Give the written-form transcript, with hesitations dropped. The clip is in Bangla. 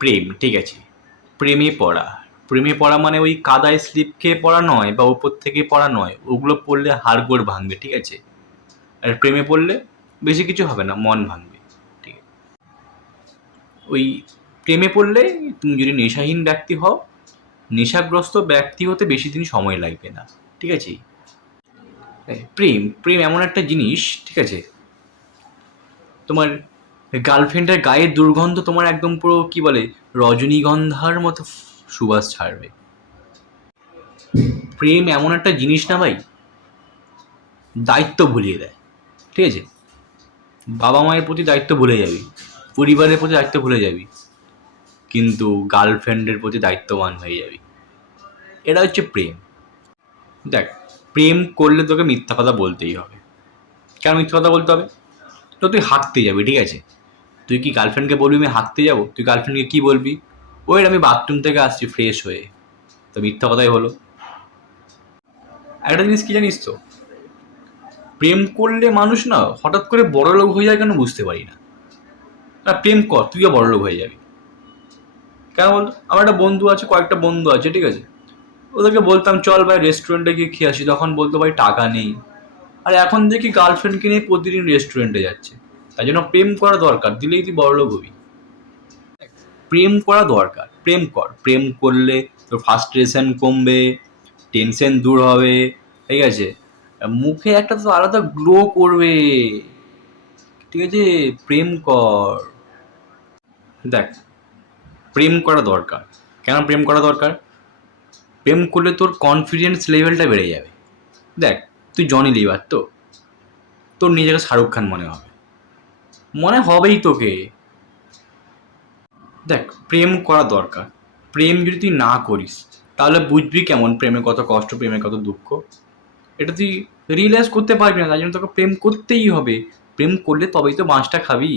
প্রেম, ঠিক আছে। প্রেমে পড়া। প্রেমে পড়া মানে ওই কাদায় স্লিপ খেয়ে পড়া নয় বা ওপর থেকে পড়া নয়। ওগুলো পড়লে হাড়গোড় ভাঙবে, ঠিক আছে। আর প্রেমে পড়লে বেশি কিছু হবে না, মন ভাঙবে, ঠিক আছে। ওই প্রেমে পড়লে তুমি যদি নেশাহীন ব্যক্তি হও, নেশাগ্রস্ত ব্যক্তি হতে বেশি দিন সময় লাগবে না, ঠিক আছে। প্রেম প্রেম এমন একটা জিনিস, ঠিক আছে। তোমার গার্লফ্রেন্ডের গায়ের দুর্গন্ধ তোমার একদম পুরো কি বলে রজনীগন্ধার মতো সুবাস ছাড়বে। প্রেম এমন একটা জিনিস না ভাই, দায়িত্ব ভুলিয়ে দেয়, ঠিক আছে। বাবা মায়ের প্রতি দায়িত্ব ভুলে যাবি, পরিবারের প্রতি দায়িত্ব ভুলে যাবি, কিন্তু গার্লফ্রেন্ডের প্রতি দায়িত্ববান হয়ে যাবি। এটা হচ্ছে প্রেম। দেখ, প্রেম করলে তোকে মিথ্যা কথা বলতেই হবে। কেন মিথ্যা কথা বলতে হবে? তো তুই হাঁকতে যাবি, ঠিক আছে। তুই কি গার্লফ্রেন্ডকে বলবি আমি হাঁকতে যাবো? তুই গার্লফ্রেন্ডকে কি বলবি? ওই আমি বাথরুম থেকে আসছি ফ্রেশ হয়ে। তো মিথ্যা কথাই হলো। একটা জিনিস কি জানিস তো, প্রেম করলে মানুষ না হঠাৎ করে বড়লোক হয়ে যায় কেন বুঝতে পারি না। না, প্রেম কর, তুইও বড়লোক হয়ে যাবি। কেন বলতো? আমার একটা বন্ধু আছে, কয়েকটা বন্ধু আছে, ঠিক আছে। ওদেরকে বলতাম চল ভাই রেস্টুরেন্টে গিয়ে খেয়ে আসি, তখন বলতো ভাই টাকা নেই। আর এখন দেখি গার্লফ্রেন্ডকে নিয়ে প্রতিদিন রেস্টুরেন্টে যাচ্ছে। তাই জন্য প্রেম করা দরকার, দিলেই তুই বড়লোক হবি। প্রেম করা দরকার, প্রেম কর। প্রেম করলে তোর ফ্রাস্ট্রেশন কমবে, টেনশন দূর হবে, ঠিক আছে। মুখে একটা তো আলাদা গ্লো করবে, ঠিক আছে। প্রেম কর। দেখ, প্রেম করা দরকার। কেন প্রেম করা দরকার? প্রেম করলে তোর কনফিডেন্স লেভেলটা বেড়ে যাবে। দেখ, তুই জনি লিভার তো, তোর নিজেকে শাহরুখ খান মনে হবে, মনে হবেই তোকে। দেখ, প্রেম করা দরকার। প্রেম যদি তুই না করিস তাহলে বুঝবি কেমন প্রেমে কত কষ্ট, প্রেমে কত দুঃখ। এটা তুই রিয়েলাইজ করতে পারবি না, তাই জন্য তোকে প্রেম করতেই হবে। প্রেম করলে তবেই তো বাঁশটা খাবি।